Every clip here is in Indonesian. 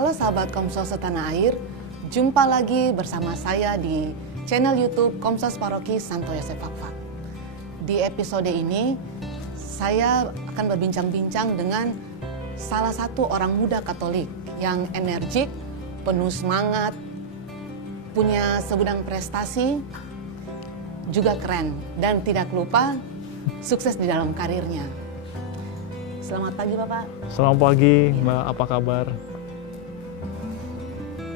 Halo sahabat Komsos Setanah Air, jumpa lagi bersama saya di channel YouTube Komsos Paroki Santo Yosef Fakfak. Di episode ini, saya akan berbincang-bincang dengan salah satu orang muda Katolik yang energik, penuh semangat, punya segudang prestasi, juga keren, dan tidak lupa sukses di dalam karirnya. Selamat pagi Bapak. Selamat pagi Mbak, apa kabar?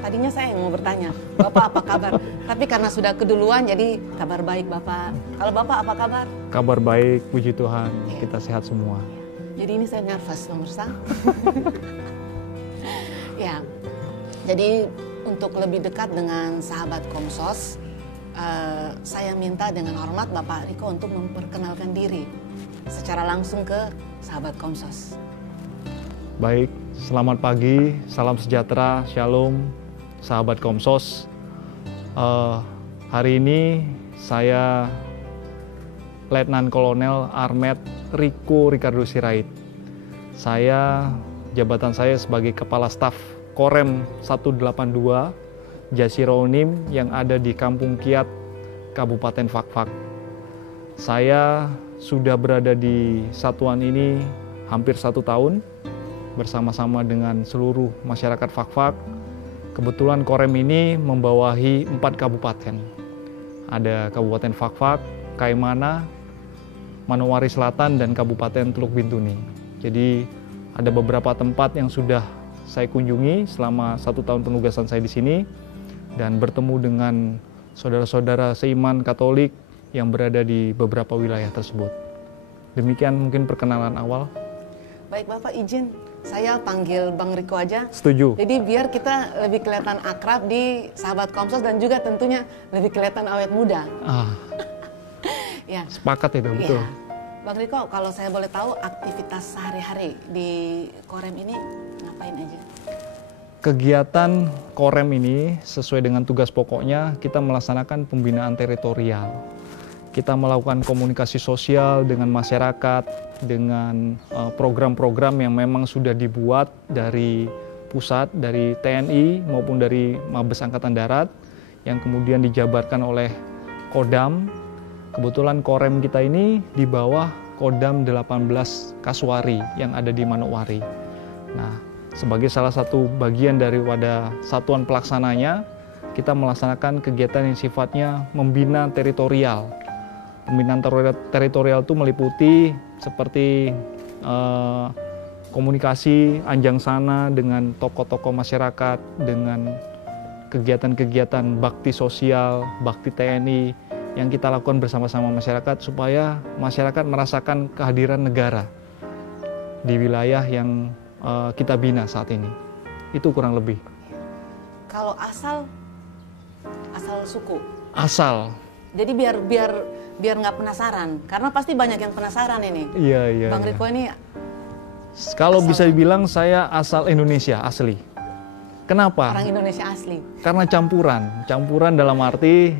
Tadinya saya yang mau bertanya, Bapak apa kabar? Tapi karena sudah keduluan, jadi kabar baik Bapak. Kalau Bapak apa kabar? Kabar baik, puji Tuhan, kita sehat semua. Jadi ini saya nervous, pemirsa. Ya, jadi untuk lebih dekat dengan sahabat Komsos, saya minta dengan hormat Bapak Riko untuk memperkenalkan diri secara langsung ke sahabat Komsos. Baik, selamat pagi, salam sejahtera, shalom, sahabat Komsos. Hari ini saya Letnan Kolonel Armet Riko Ricardo Sirait. Jabatan saya sebagai Kepala Staf Korem 182 Jasironim yang ada di Kampung Kiat, Kabupaten Fakfak. Saya sudah berada di satuan ini hampir 1 tahun bersama-sama dengan seluruh masyarakat Fakfak. Kebetulan Korem ini membawahi 4 kabupaten. Ada Kabupaten Fakfak, Kaimana, Manowari Selatan, dan Kabupaten Teluk Bintuni. Jadi ada beberapa tempat yang sudah saya kunjungi selama 1 tahun penugasan saya di sini dan bertemu dengan saudara-saudara seiman Katolik yang berada di beberapa wilayah tersebut. Demikian mungkin perkenalan awal. Baik Bapak, izin saya panggil Bang Riko aja. Setuju. Jadi biar kita lebih kelihatan akrab di sahabat Komsos dan juga tentunya lebih kelihatan awet muda. Ya. Sepakat itu, betul. Ya. Bang Riko, kalau saya boleh tahu aktivitas sehari-hari di Korem ini ngapain aja? Kegiatan Korem ini sesuai dengan tugas pokoknya kita melaksanakan pembinaan teritorial. Kita melakukan komunikasi sosial dengan masyarakat, dengan program-program yang memang sudah dibuat dari pusat, dari TNI maupun dari Mabes Angkatan Darat yang kemudian dijabarkan oleh Kodam. Kebetulan Korem kita ini di bawah Kodam 18 Kasuari yang ada di Manowari. Nah, sebagai salah satu bagian dari wadah satuan pelaksananya, kita melaksanakan kegiatan yang sifatnya membina teritorial. Pembinaan teritorial itu meliputi seperti komunikasi anjang sana dengan tokoh-tokoh masyarakat, dengan kegiatan-kegiatan bakti sosial, bakti TNI yang kita lakukan bersama-sama masyarakat supaya masyarakat merasakan kehadiran negara di wilayah yang kita bina saat ini. Itu kurang lebih. Kalau asal suku. Asal. Jadi biar nggak penasaran, karena pasti banyak yang penasaran ini. Iya. Bang Riko ini. Kalau bisa dibilang saya asal Indonesia asli. Kenapa? Orang Indonesia asli. Karena campuran dalam arti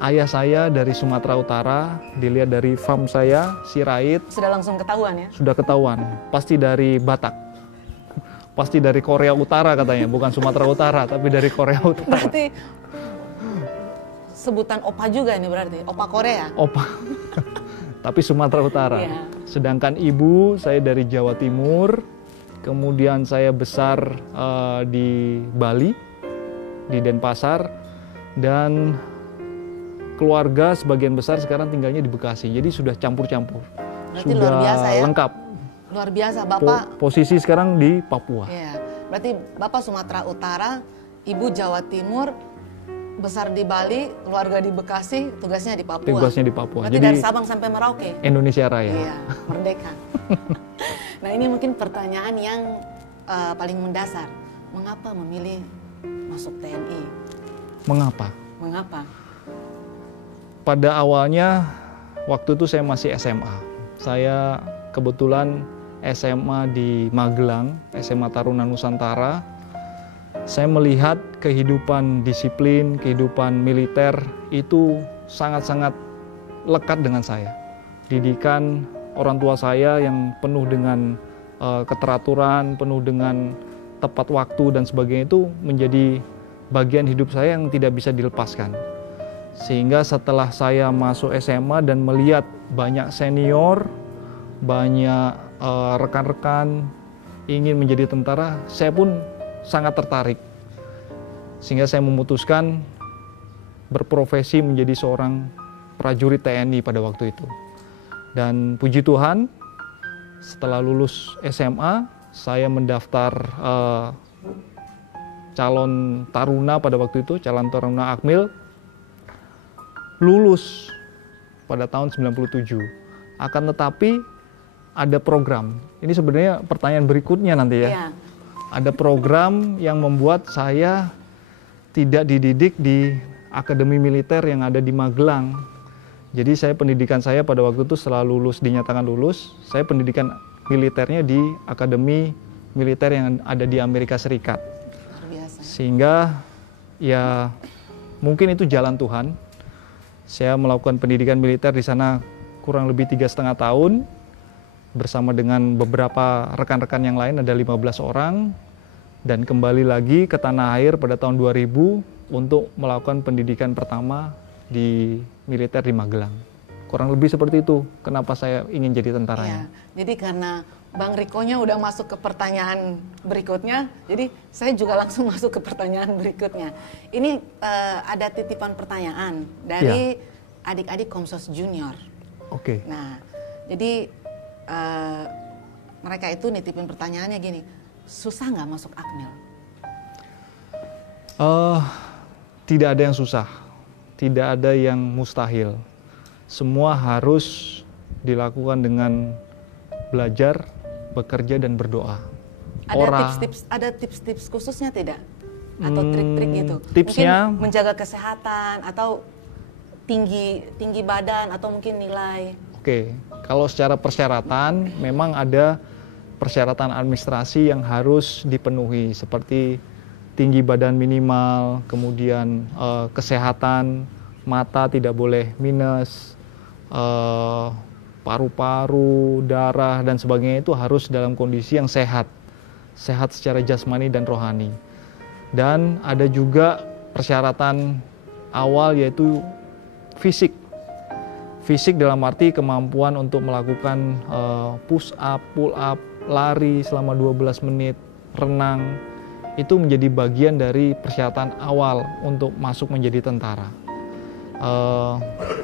ayah saya dari Sumatera Utara, dilihat dari fam saya Sirait. Sudah langsung ketahuan ya? Sudah ketahuan, pasti dari Batak. Pasti dari Korea Utara katanya, bukan Sumatera Utara, tapi dari Korea Utara. Berarti sebutan opa juga ini berarti, opa Korea? Opa, tapi Sumatera Utara. Yeah. Sedangkan ibu saya dari Jawa Timur, kemudian saya besar di Bali, di Denpasar, dan keluarga sebagian besar sekarang tinggalnya di Bekasi. Jadi sudah campur-campur, sudah luar biasa, ya? Lengkap. Luar biasa, Bapak. Posisi sekarang di Papua. Iya, berarti Bapak Sumatera Utara, Ibu Jawa Timur, besar di Bali, keluarga di Bekasi, tugasnya di Papua. Tugasnya di Papua. Berarti jadi dari Sabang sampai Merauke. Indonesia Raya. Iya, merdeka. Nah, ini mungkin pertanyaan yang paling mendasar. Mengapa memilih masuk TNI? Mengapa? Pada awalnya, waktu itu saya masih SMA. Saya kebetulan SMA di Magelang, SMA Taruna Nusantara. Saya melihat kehidupan disiplin, kehidupan militer itu sangat-sangat lekat dengan saya. Didikan orang tua saya yang penuh dengan keteraturan, penuh dengan tepat waktu dan sebagainya itu menjadi bagian hidup saya yang tidak bisa dilepaskan. Sehingga setelah saya masuk SMA dan melihat banyak senior, banyak rekan-rekan ingin menjadi tentara, saya pun sangat tertarik. Sehingga saya memutuskan berprofesi menjadi seorang prajurit TNI pada waktu itu. Dan puji Tuhan, setelah lulus SMA, saya mendaftar calon taruna pada waktu itu, calon taruna Akmil, lulus pada tahun 97. Akan tetapi ada program, ini sebenarnya pertanyaan berikutnya nanti ya. Ada program yang membuat saya tidak dididik di akademi militer yang ada di Magelang. Jadi pendidikan saya pada waktu itu setelah lulus, dinyatakan lulus, saya pendidikan militernya di akademi militer yang ada di Amerika Serikat. Sehingga ya mungkin itu jalan Tuhan. Saya melakukan pendidikan militer di sana kurang lebih 3,5 tahun bersama dengan beberapa rekan-rekan yang lain, ada 15 orang, dan kembali lagi ke tanah air pada tahun 2000 untuk melakukan pendidikan pertama di militer di Magelang. Kurang lebih seperti itu kenapa saya ingin jadi tentaranya. Jadi karena Bang Riko-nya udah masuk ke pertanyaan berikutnya, jadi saya juga langsung masuk ke pertanyaan berikutnya. Ini ada titipan pertanyaan dari adik-adik Komsos Junior. Oke. Nah, jadi mereka itu nitipin pertanyaannya gini, susah nggak masuk Akmil? Tidak ada yang susah, tidak ada yang mustahil. Semua harus dilakukan dengan belajar, bekerja, dan berdoa. Ada tips-tips khususnya tidak? Atau trik-trik gitu? Tipsnya mungkin menjaga kesehatan atau tinggi badan atau mungkin nilai. Oke, kalau secara persyaratan memang ada persyaratan administrasi yang harus dipenuhi seperti tinggi badan minimal, kemudian kesehatan, mata tidak boleh minus, paru-paru, darah, dan sebagainya itu harus dalam kondisi yang sehat secara jasmani dan rohani. Dan ada juga persyaratan awal yaitu fisik dalam arti kemampuan untuk melakukan push up, pull up, lari selama 12 menit, renang. Itu menjadi bagian dari persyaratan awal untuk masuk menjadi tentara.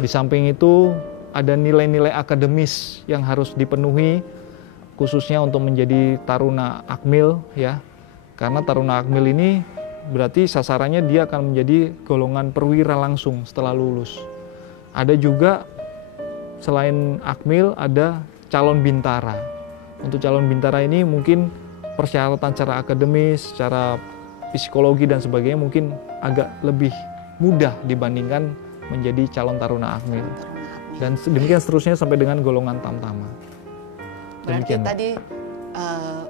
Di samping itu ada nilai-nilai akademis yang harus dipenuhi, khususnya untuk menjadi taruna Akmil ya. Karena taruna Akmil ini berarti sasarannya dia akan menjadi golongan perwira langsung setelah lulus. Ada juga selain Akmil ada calon bintara. Untuk calon bintara ini mungkin persyaratan secara akademis, secara psikologi dan sebagainya mungkin agak lebih mudah dibandingkan menjadi calon taruna Akmil. Dan demikian seterusnya sampai dengan golongan tamtama. Berarti tadi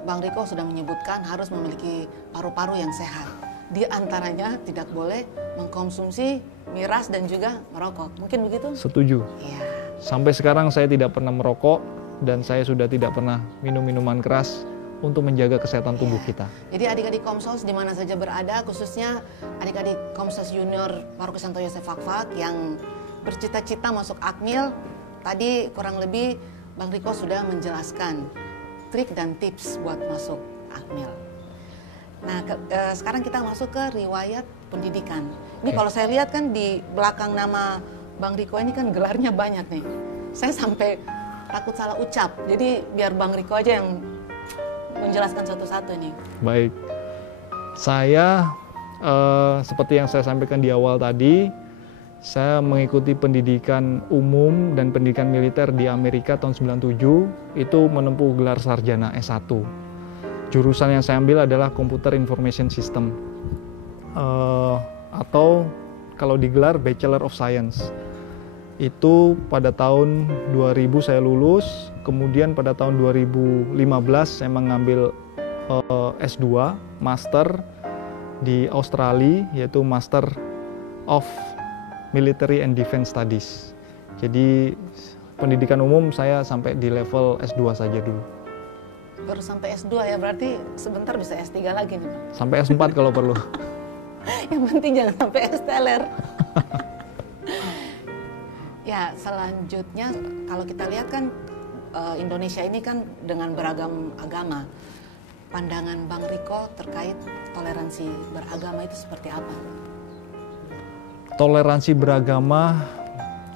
Bang Riko sudah menyebutkan harus memiliki paru-paru yang sehat. Di antaranya tidak boleh mengkonsumsi miras dan juga merokok. Mungkin begitu? Setuju. Iya. Sampai sekarang saya tidak pernah merokok dan saya sudah tidak pernah minum minuman keras untuk menjaga kesehatan tubuh kita. Jadi adik-adik Komsos di mana saja berada, khususnya adik-adik Komsos Junior Paroki Santo Yosef Fakfak yang bercita-cita masuk Akmil, tadi kurang lebih Bang Riko sudah menjelaskan trik dan tips buat masuk Akmil. Nah, sekarang kita masuk ke riwayat pendidikan. Ini kalau saya lihat kan di belakang nama Bang Riko ini kan gelarnya banyak nih. Saya sampai takut salah ucap. Jadi biar Bang Riko aja yang menjelaskan satu-satu nih. Baik, saya seperti yang saya sampaikan di awal tadi, saya mengikuti pendidikan umum dan pendidikan militer di Amerika tahun 97, itu menempuh gelar sarjana S1. Jurusan yang saya ambil adalah Computer Information System, atau kalau digelar Bachelor of Science. Itu pada tahun 2000 saya lulus, kemudian pada tahun 2015 saya mengambil S2, Master di Australia, yaitu Master of Military and Defense Studies. Jadi pendidikan umum saya sampai di level S2 saja dulu. Baru sampai S2 ya, berarti sebentar bisa S3 lagi nih Pak. Sampai S4 kalau perlu. Yang penting jangan sampai S-teler. Ya, selanjutnya kalau kita lihat kan Indonesia ini kan dengan beragam agama. Pandangan Bang Riko terkait toleransi beragama itu seperti apa? Toleransi beragama,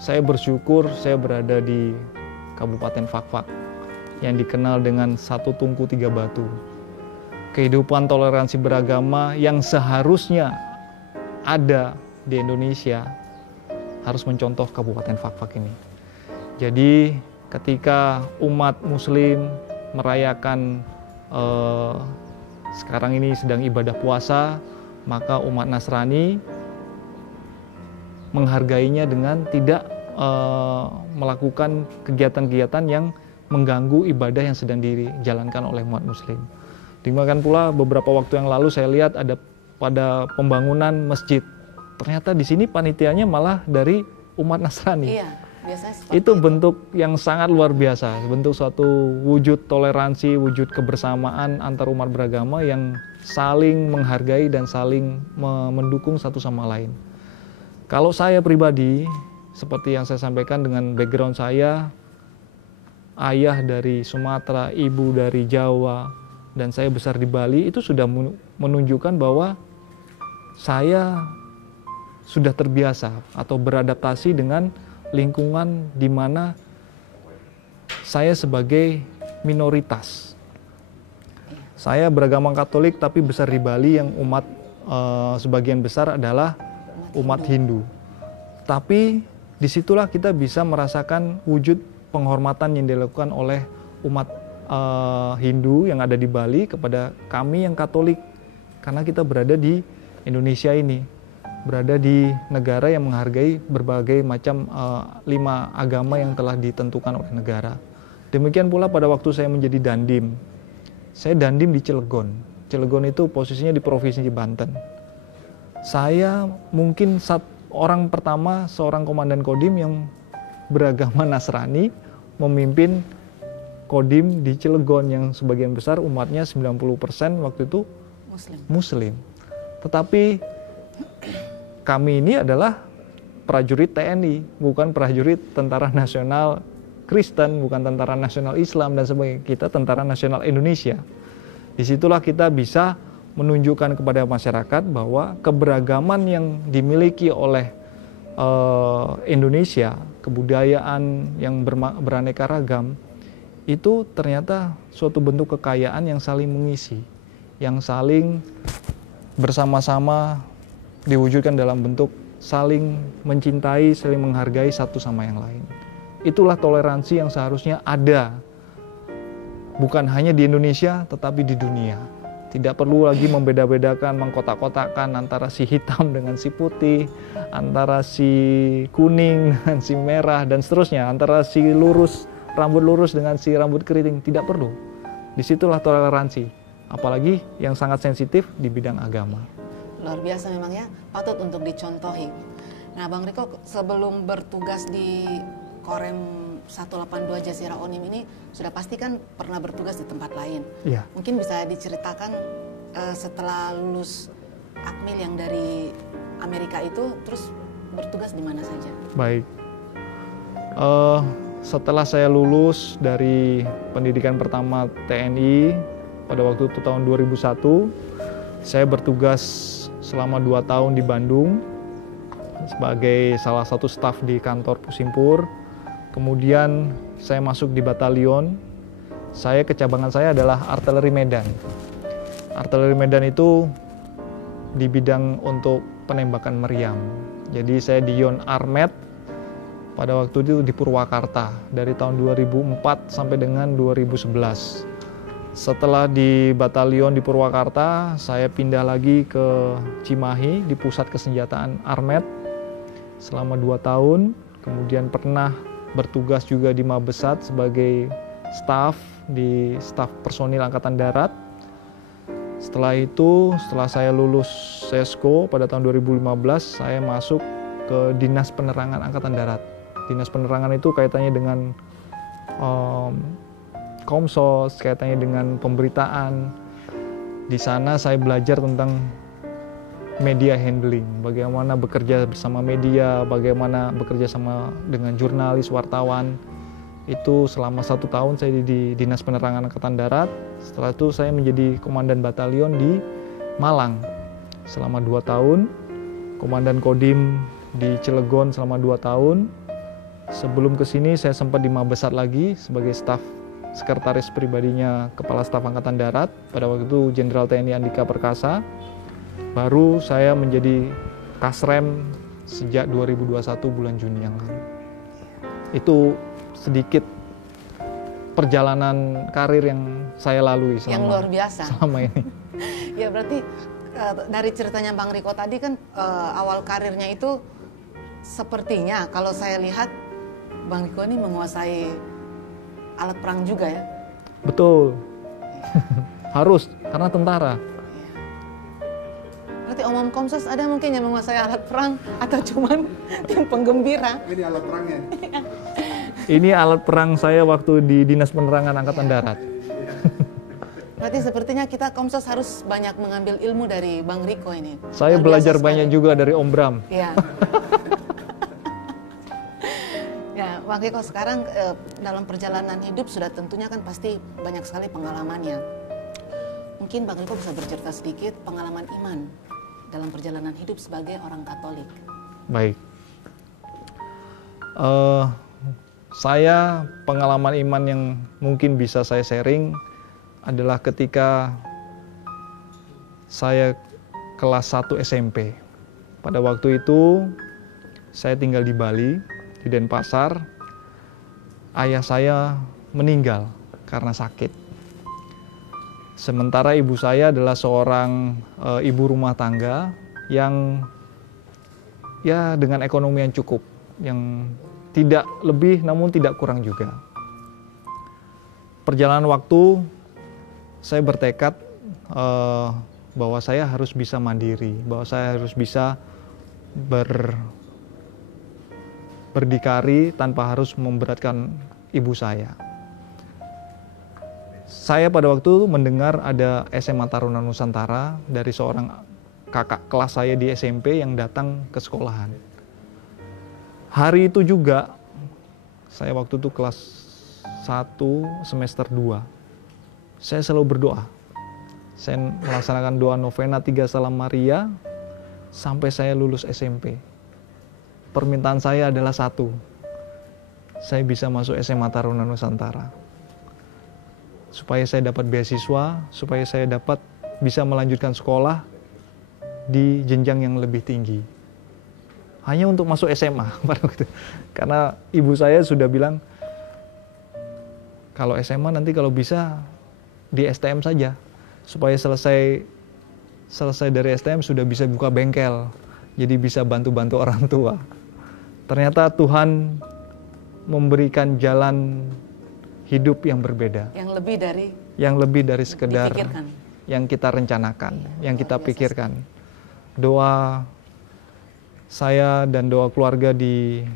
saya bersyukur saya berada di Kabupaten Fakfak yang dikenal dengan satu tungku tiga batu. Kehidupan toleransi beragama yang seharusnya ada di Indonesia harus mencontoh Kabupaten Fakfak ini. Jadi ketika umat Muslim merayakan sekarang ini sedang ibadah puasa, maka umat Nasrani menghargainya dengan tidak melakukan kegiatan-kegiatan yang mengganggu ibadah yang sedang dijalankan oleh umat Muslim. Demikian pula beberapa waktu yang lalu saya lihat ada pada pembangunan masjid. Ternyata di sini panitianya malah dari umat Nasrani. Iya, biasanya seperti itu bentuk yang sangat luar biasa, bentuk suatu wujud toleransi, wujud kebersamaan antar umat beragama yang saling menghargai dan saling mendukung satu sama lain. Kalau saya pribadi, seperti yang saya sampaikan dengan background saya, ayah dari Sumatera, ibu dari Jawa, dan saya besar di Bali, itu sudah menunjukkan bahwa saya sudah terbiasa atau beradaptasi dengan lingkungan di mana saya sebagai minoritas. Saya beragama Katolik tapi besar di Bali yang umat sebagian besar adalah umat Hindu. Tapi disitulah kita bisa merasakan wujud penghormatan yang dilakukan oleh umat Hindu yang ada di Bali kepada kami yang Katolik, karena kita berada di Indonesia ini, berada di negara yang menghargai berbagai macam 5 agama yang telah ditentukan oleh negara. Demikian pula pada waktu saya menjadi dandim. Saya dandim di Cilegon. Cilegon itu posisinya di Provinsi Banten. Saya mungkin orang pertama, seorang komandan Kodim yang beragama Nasrani memimpin Kodim di Cilegon yang sebagian besar umatnya 90% waktu itu Muslim. Tetapi kami ini adalah prajurit TNI, bukan prajurit Tentara Nasional Kristen, bukan Tentara Nasional Islam dan sebagainya. Kita Tentara Nasional Indonesia. Disitulah kita bisa menunjukkan kepada masyarakat bahwa keberagaman yang dimiliki oleh Indonesia, kebudayaan yang beraneka ragam, itu ternyata suatu bentuk kekayaan yang saling mengisi, yang saling bersama-sama diwujudkan dalam bentuk saling mencintai, saling menghargai satu sama yang lain. Itulah toleransi yang seharusnya ada, bukan hanya di Indonesia, tetapi di dunia. Tidak perlu lagi membeda-bedakan, mengkotak-kotakkan antara si hitam dengan si putih, antara si kuning dengan si merah, dan seterusnya, antara si rambut lurus dengan si rambut keriting. Tidak perlu. Disitulah toleransi, apalagi yang sangat sensitif di bidang agama. Luar biasa memang ya, patut untuk dicontohi. Nah Bang Riko, sebelum bertugas di Korem 182 Jazirah Onim ini, sudah pasti kan pernah bertugas di tempat lain. Iya. Mungkin bisa diceritakan setelah lulus Akmil yang dari Amerika itu, terus bertugas di mana saja? Baik. Setelah saya lulus dari pendidikan pertama TNI pada waktu itu tahun 2001, saya bertugas selama 2 tahun di Bandung sebagai salah satu staf di kantor Pusimpur. Kemudian saya masuk di batalion. Kecabangan saya adalah artileri Medan. Artileri Medan itu di bidang untuk penembakan meriam. Jadi saya di Yon Armet pada waktu itu di Purwakarta dari tahun 2004 sampai dengan 2011. Setelah di batalion di Purwakarta, saya pindah lagi ke Cimahi di Pusat Kesenjataan Armet selama 2 tahun. Kemudian pernah bertugas juga di Mabesat sebagai staf di staf personil Angkatan Darat. Setelah itu, setelah saya lulus SESCO pada tahun 2015, saya masuk ke Dinas Penerangan Angkatan Darat. Dinas Penerangan itu kaitannya dengan Komsos, kaitannya dengan pemberitaan. Di sana saya belajar tentang media handling, bagaimana bekerja bersama media, bagaimana bekerja sama dengan jurnalis, wartawan. Itu selama 1 tahun saya di Dinas Penerangan Angkatan Darat. Setelah itu saya menjadi komandan batalion di Malang selama 2 tahun, komandan Kodim di Cilegon selama 2 tahun. Sebelum ke sini saya sempat di Mabesat lagi sebagai staf sekretaris pribadinya Kepala Staf Angkatan Darat, pada waktu itu Jenderal TNI Andika Perkasa. Baru saya menjadi Kasrem sejak 2021 bulan Juni yang lalu. Itu sedikit perjalanan karir yang saya lalui yang luar biasa selama ini. Ya berarti dari ceritanya Bang Riko tadi kan awal karirnya itu sepertinya kalau saya lihat Bang Riko ini menguasai alat perang juga ya. Betul. Harus, karena tentara. Berarti Om Komsos ada mungkin yang menguasai alat perang atau cuman tim penggembira? Ini alat perangnya. Ini alat perang saya waktu di Dinas Penerangan Angkatan Darat. Berarti sepertinya kita Komsos harus banyak mengambil ilmu dari Bang Riko ini. Saya belajar banyak juga dari Om Bram. Iya. Ya, Bang Riko sekarang dalam perjalanan hidup sudah tentunya kan pasti banyak sekali pengalamannya. Mungkin Bang Riko bisa bercerita sedikit pengalaman iman dalam perjalanan hidup sebagai orang Katolik. Baik. Saya pengalaman iman yang mungkin bisa saya sharing adalah ketika saya kelas 1 SMP. Pada waktu itu saya tinggal di Bali, di Denpasar. Ayah saya meninggal karena sakit. Sementara ibu saya adalah seorang ibu rumah tangga yang ya dengan ekonomi yang cukup, yang tidak lebih namun tidak kurang juga. Perjalanan waktu saya bertekad bahwa saya harus bisa mandiri, bahwa saya harus bisa berdikari tanpa harus memberatkan ibu saya. Saya pada waktu itu mendengar ada SMA Taruna Nusantara dari seorang kakak kelas saya di SMP yang datang ke sekolahan. Hari itu juga, saya waktu itu kelas 1 semester 2, saya selalu berdoa. Saya melaksanakan doa novena 3 Salam Maria sampai saya lulus SMP. Permintaan saya adalah satu, saya bisa masuk SMA Taruna Nusantara. Supaya saya dapat beasiswa, supaya saya dapat bisa melanjutkan sekolah di jenjang yang lebih tinggi. Hanya untuk masuk SMA pada waktu itu. Karena ibu saya sudah bilang, kalau SMA nanti kalau bisa di STM saja. Supaya selesai dari STM sudah bisa buka bengkel. Jadi bisa bantu-bantu orang tua. Ternyata Tuhan memberikan jalan hidup yang berbeda. Yang lebih dari sekedar dipikirkan. Yang kita rencanakan, yang kita pikirkan. Doa saya dan doa keluarga dikabulkan,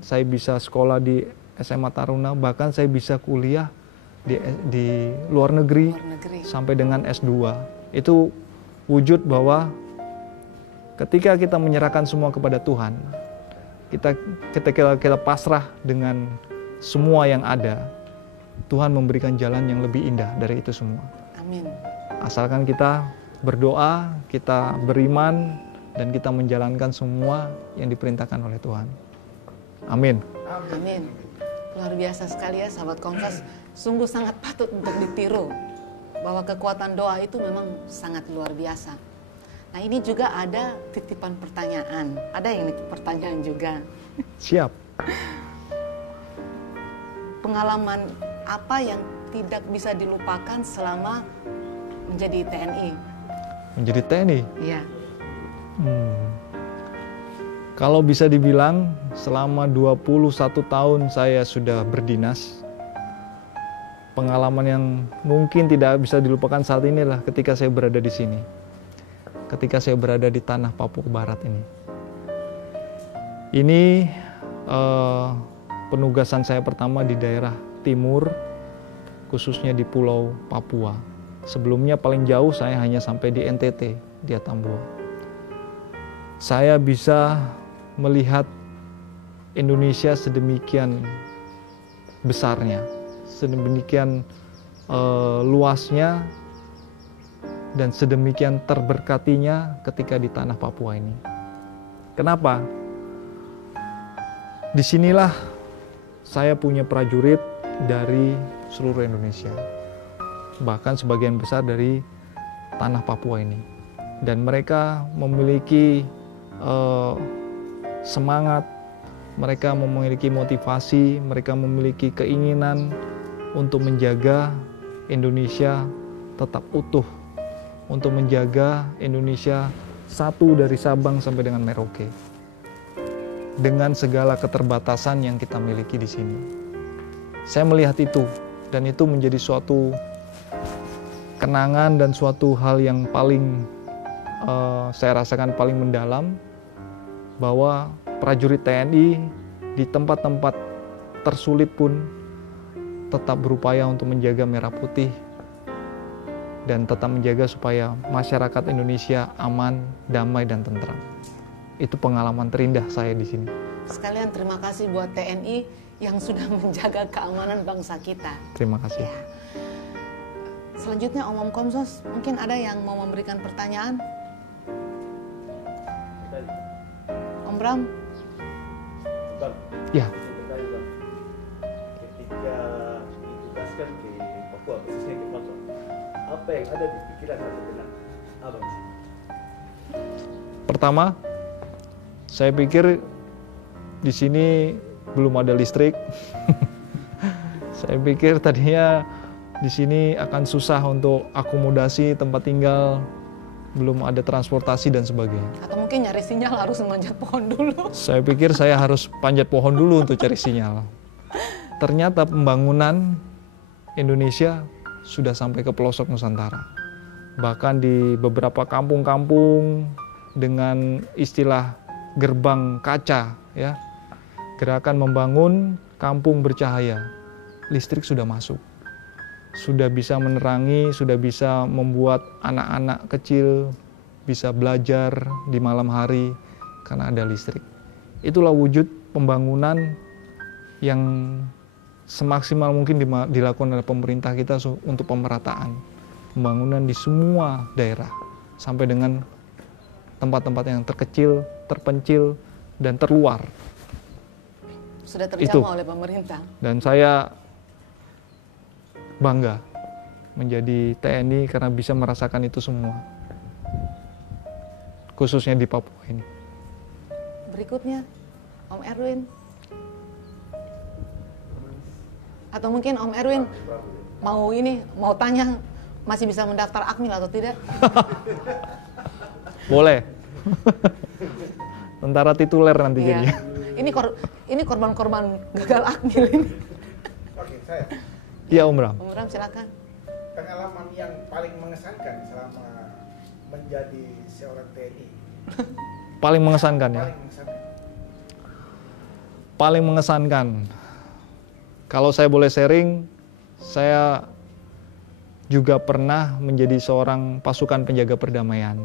saya bisa sekolah di SMA Taruna, bahkan saya bisa kuliah di luar negeri sampai dengan S2. Itu wujud bahwa ketika kita menyerahkan semua kepada Tuhan, ketika kita pasrah dengan semua yang ada, Tuhan memberikan jalan yang lebih indah dari itu semua. Amin. Asalkan kita berdoa, kita beriman, dan kita menjalankan semua yang diperintahkan oleh Tuhan. Amin. Amin. Luar biasa sekali ya sahabat Kompas. Sungguh sangat patut untuk ditiru. Bahwa kekuatan doa itu memang sangat luar biasa. Nah ini juga ada titipan pertanyaan. Ada yang pertanyaan juga. Siap. Pengalaman apa yang tidak bisa dilupakan selama menjadi TNI? Menjadi TNI? Iya. Kalau bisa dibilang selama 21 tahun saya sudah berdinas, pengalaman yang mungkin tidak bisa dilupakan saat ini adalah ketika saya berada di sini. Ketika saya berada di tanah Papua Barat ini. Ini penugasan saya pertama di daerah timur, khususnya di Pulau Papua. Sebelumnya paling jauh saya hanya sampai di NTT, di Atambua. Saya bisa melihat Indonesia sedemikian besarnya, sedemikian luasnya, dan sedemikian terberkatinya ketika di tanah Papua ini. Kenapa? Disinilah saya punya prajurit dari seluruh Indonesia, bahkan sebagian besar dari tanah Papua ini. Dan mereka memiliki semangat, mereka memiliki motivasi, mereka memiliki keinginan untuk menjaga Indonesia tetap utuh, untuk menjaga Indonesia satu dari Sabang sampai dengan Merauke, dengan segala keterbatasan yang kita miliki di sini. Saya melihat itu, dan itu menjadi suatu kenangan dan suatu hal yang paling saya rasakan paling mendalam, bahwa prajurit TNI di tempat-tempat tersulit pun tetap berupaya untuk menjaga merah putih dan tetap menjaga supaya masyarakat Indonesia aman, damai, dan tentram. Itu pengalaman terindah saya di sini. Sekalian terima kasih buat TNI yang sudah menjaga keamanan bangsa kita. Terima kasih. Ya. Selanjutnya Om Komsos, mungkin ada yang mau memberikan pertanyaan? Om Bram? Ya. Ketika ditugaskan ke Papua, khususnya ke Papua, apa yang ada di pikiran atau benak Abang? Pertama, saya pikir di sini belum ada listrik. Saya pikir tadinya di sini akan susah untuk akomodasi tempat tinggal, belum ada transportasi dan sebagainya. Atau mungkin nyari sinyal harus manjat pohon dulu. Saya pikir saya harus panjat pohon dulu untuk cari sinyal. Ternyata pembangunan Indonesia sudah sampai ke pelosok Nusantara. Bahkan di beberapa kampung-kampung dengan istilah gerbang kaca, ya, gerakan membangun kampung bercahaya, listrik sudah masuk. Sudah bisa menerangi, sudah bisa membuat anak-anak kecil bisa belajar di malam hari karena ada listrik. Itulah wujud pembangunan yang semaksimal mungkin dilakukan oleh pemerintah kita untuk pemerataan. Pembangunan di semua daerah, sampai dengan tempat-tempat yang terkecil, terpencil, dan terluar. Sudah terjamah oleh pemerintah. Dan saya bangga menjadi TNI karena bisa merasakan itu semua, khususnya di Papua ini. Berikutnya, Om Erwin. Atau mungkin Om Erwin mau tanya, masih bisa mendaftar Akmil atau tidak? Boleh. Tentara tituler nanti Iya. jadinya. Ini korban-korban gagal Akmil ini. Oke, saya. Iya, Om Bram. Om Bram, silakan. Pengalaman yang paling mengesankan selama menjadi seorang TNI. Paling mengesankan ya. Paling mengesankan. Paling mengesankan. Kalau saya boleh sharing, saya juga pernah menjadi seorang pasukan penjaga perdamaian.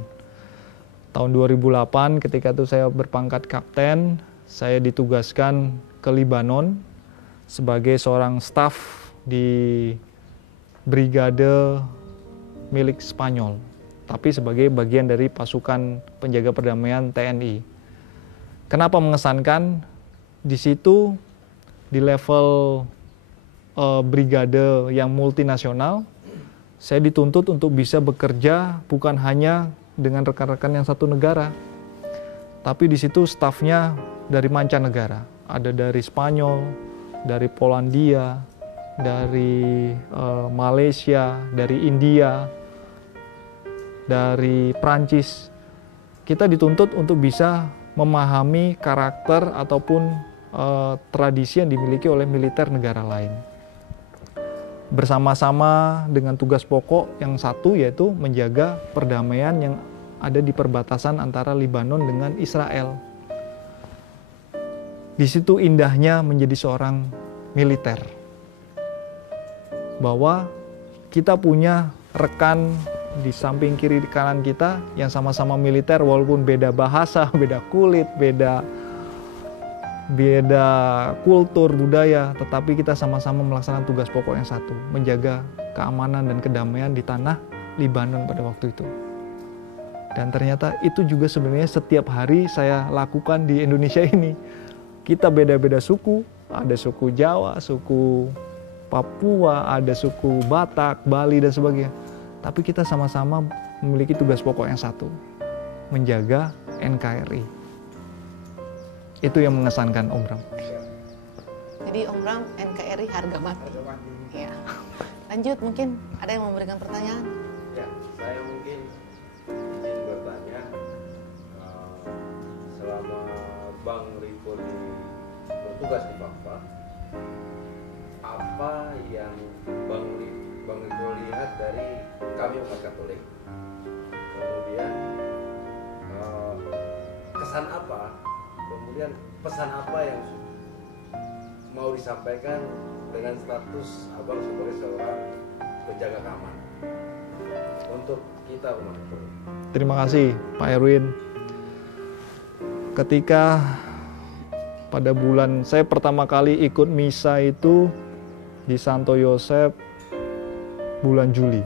Tahun 2008 ketika itu saya berpangkat kapten, saya ditugaskan ke Libanon sebagai seorang staf di brigade milik Spanyol, tapi sebagai bagian dari pasukan penjaga perdamaian TNI. Kenapa mengesankan? Di situ di level brigade yang multinasional, saya dituntut untuk bisa bekerja bukan hanya dengan rekan-rekan yang satu negara, tapi di situ stafnya dari mancanegara, ada dari Spanyol, dari Polandia, dari Malaysia, dari India, dari Prancis. Kita dituntut untuk bisa memahami karakter ataupun tradisi yang dimiliki oleh militer negara lain. Bersama-sama dengan tugas pokok yang satu, yaitu menjaga perdamaian yang ada di perbatasan antara Libanon dengan Israel. Di situ indahnya menjadi seorang militer. bahwa kita punya rekan di samping kiri kanan kita yang sama-sama militer, walaupun beda bahasa, beda kulit, beda kultur, budaya, tetapi kita sama-sama melaksanakan tugas pokok yang satu, menjaga keamanan dan kedamaian di tanah Libanon pada waktu itu. Dan ternyata itu juga sebenarnya setiap hari saya lakukan di Indonesia ini. Kita beda-beda suku, ada suku Jawa, suku Papua, ada suku Batak, Bali dan sebagainya. Tapi kita sama-sama memiliki tugas pokok yang satu, menjaga NKRI. Itu yang mengesankan Om Bram. Jadi Om Bram NKRI harga mati. Ya. Lanjut, mungkin ada yang memberikan pertanyaan? Ya, saya mungkin izin bertanya, selama Bang Riko bertugas di Fakfak, apa yang Bang Riko lihat dari kami umat Katolik? Kemudian kesan apa? Kemudian pesan apa yang mau disampaikan dengan status Abang sebagai seorang penjaga keamanan untuk kita umat Katolik? Terima kasih Pak Erwin. Ketika pada bulan saya pertama kali ikut misa itu di Santo Yosef bulan Juli.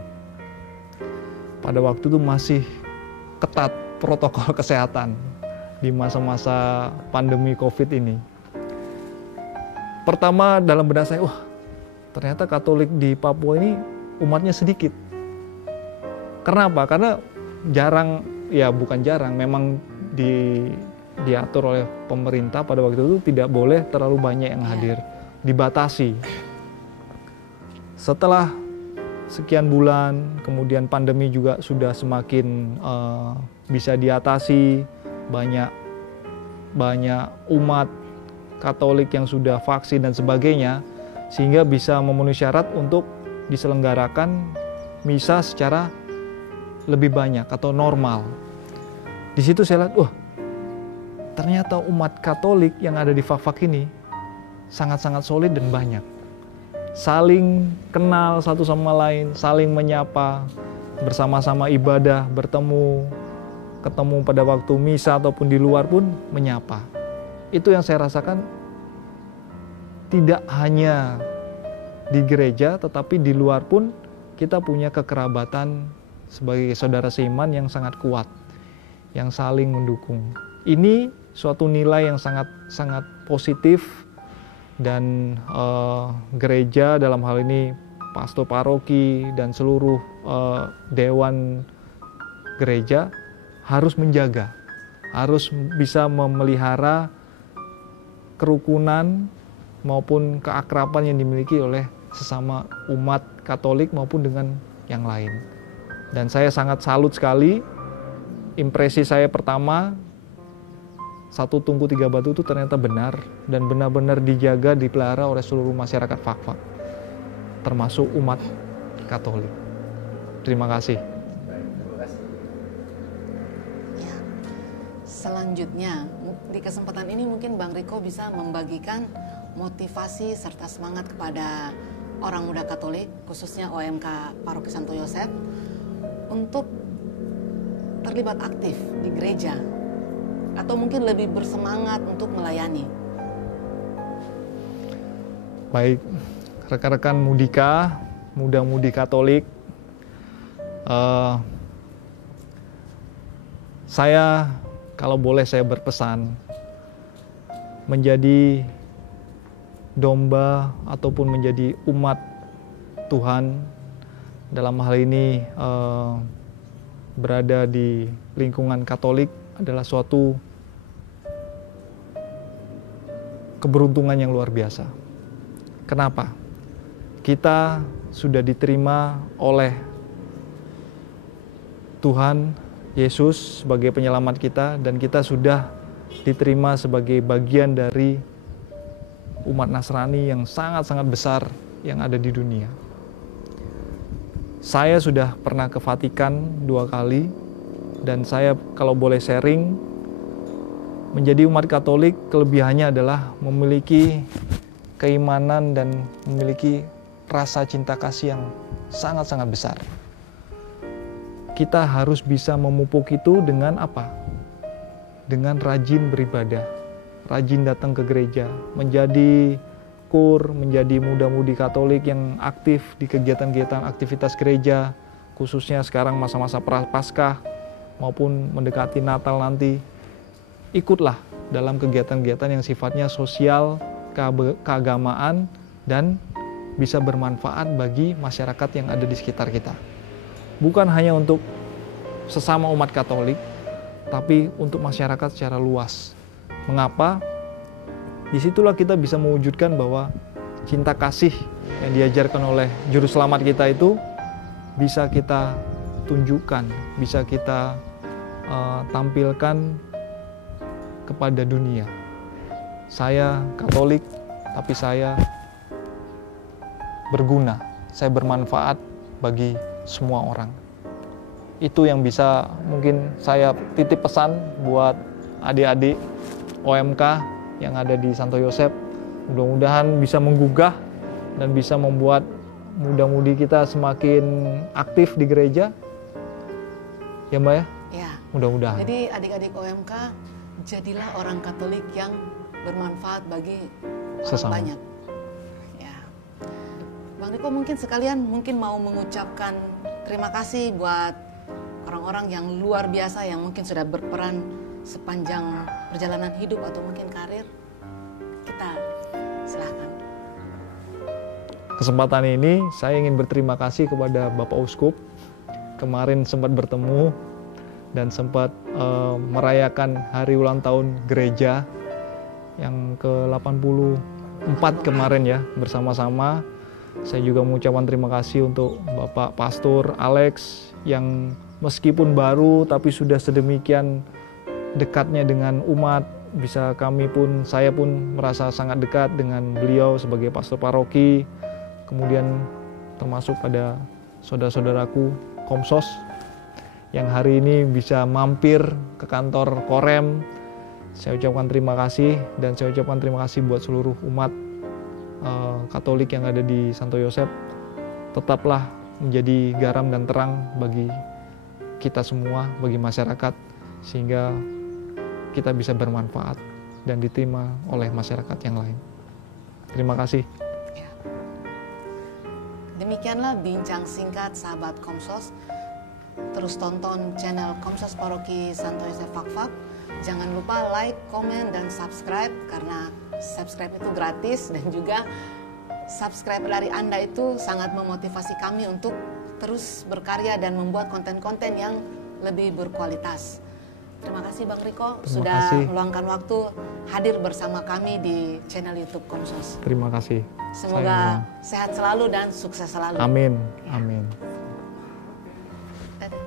Pada waktu itu masih ketat protokol kesehatan di masa-masa pandemi COVID ini. Pertama dalam benak saya, ternyata Katolik di Papua ini umatnya sedikit. Kenapa? Karena jarang, ya bukan jarang, memang diatur oleh pemerintah pada waktu itu tidak boleh terlalu banyak yang hadir, dibatasi. Setelah sekian bulan, kemudian pandemi juga sudah semakin bisa diatasi, banyak umat Katolik yang sudah vaksin dan sebagainya, sehingga bisa memenuhi syarat untuk diselenggarakan misa secara lebih banyak atau normal. Di situ saya lihat, ternyata umat Katolik yang ada di Fakfak ini sangat-sangat solid dan banyak. Saling kenal satu sama lain, saling menyapa, bersama-sama ibadah, ketemu pada waktu misa ataupun di luar pun menyapa. Itu yang saya rasakan, tidak hanya di gereja tetapi di luar pun kita punya kekerabatan sebagai saudara seiman yang sangat kuat, yang saling mendukung. Ini suatu nilai yang sangat positif, dan gereja dalam hal ini pastor paroki dan seluruh dewan gereja harus menjaga, harus bisa memelihara kerukunan maupun keakraban yang dimiliki oleh sesama umat Katolik maupun dengan yang lain. Dan saya sangat salut sekali, impresi saya pertama, 1 tungku 3 batu itu ternyata benar dan benar-benar dijaga, dipelihara oleh seluruh masyarakat Fakfak, termasuk umat Katolik. Terima kasih. Ya. Selanjutnya, di kesempatan ini mungkin Bang Riko bisa membagikan motivasi serta semangat kepada orang muda Katolik, khususnya OMK Paroki Santo Yosef, untuk terlibat aktif di gereja, atau mungkin lebih bersemangat untuk melayani. Baik, rekan-rekan mudika, muda-mudi Katolik, saya kalau boleh saya berpesan, menjadi domba ataupun menjadi umat Tuhan, dalam hal ini berada di lingkungan Katolik, adalah suatu keberuntungan yang luar biasa. Kenapa? Kita sudah diterima oleh Tuhan Yesus sebagai penyelamat kita, dan kita sudah diterima sebagai bagian dari umat Nasrani yang sangat-sangat besar yang ada di dunia. Saya sudah pernah ke Vatikan 2 kali, dan saya kalau boleh sharing, menjadi umat Katolik kelebihannya adalah memiliki keimanan dan memiliki rasa cinta kasih yang sangat-sangat besar. Kita harus bisa memupuk itu dengan apa? Dengan rajin beribadah, rajin datang ke gereja, menjadi kur, menjadi muda-mudi Katolik yang aktif di kegiatan-kegiatan aktivitas gereja, khususnya sekarang masa-masa Prapaskah maupun mendekati Natal nanti. Ikutlah dalam kegiatan-kegiatan yang sifatnya sosial, keagamaan, dan bisa bermanfaat bagi masyarakat yang ada di sekitar kita. Bukan hanya untuk sesama umat Katolik, tapi untuk masyarakat secara luas. Mengapa? Disitulah kita bisa mewujudkan bahwa cinta kasih yang diajarkan oleh Juru Selamat kita itu bisa kita tunjukkan, bisa kita tampilkan kepada dunia. Saya Katolik, tapi saya berguna, saya bermanfaat bagi semua orang. Itu yang bisa mungkin saya titip pesan buat adik-adik OMK yang ada di Santo Yosep. Mudah-mudahan bisa menggugah dan bisa membuat muda-mudi kita semakin aktif di gereja. Ya Mbak ya? Ya. Mudah-mudahan. Jadi adik-adik OMK, jadilah orang Katolik yang bermanfaat bagi orang Sesama. banyak. Ya. Bang Riko mungkin sekalian mau mengucapkan terima kasih buat orang-orang yang luar biasa yang mungkin sudah berperan sepanjang perjalanan hidup atau mungkin karir. Kita silahkan. Kesempatan ini saya ingin berterima kasih kepada Bapak Uskup. Kemarin sempat bertemu dan sempat merayakan hari ulang tahun gereja yang ke-84 kemarin ya, bersama-sama. Saya juga mengucapkan terima kasih untuk Bapak Pastor Alex yang meskipun baru tapi sudah sedemikian dekatnya dengan umat. Saya pun merasa sangat dekat dengan beliau sebagai pastor paroki. Kemudian termasuk pada saudara-saudaraku Komsos yang hari ini bisa mampir ke kantor Korem. Saya ucapkan terima kasih, dan saya ucapkan terima kasih buat seluruh umat Katolik yang ada di Santo Yosep. Tetaplah menjadi garam dan terang bagi kita semua, bagi masyarakat, sehingga kita bisa bermanfaat dan diterima oleh masyarakat yang lain. Terima kasih. Ya. Demikianlah bincang singkat sahabat Komsos. Terus tonton channel Komsos Paroki Santo Yosep Fakfak. Jangan lupa like, komen, dan subscribe, karena subscribe itu gratis, dan juga subscribe dari Anda itu sangat memotivasi kami untuk terus berkarya dan membuat konten-konten yang lebih berkualitas. Terima kasih Bang Riko sudah meluangkan waktu hadir bersama kami di channel YouTube Komsos. Terima kasih. Semoga sehat selalu dan sukses selalu. Amin. Amin. Dadah.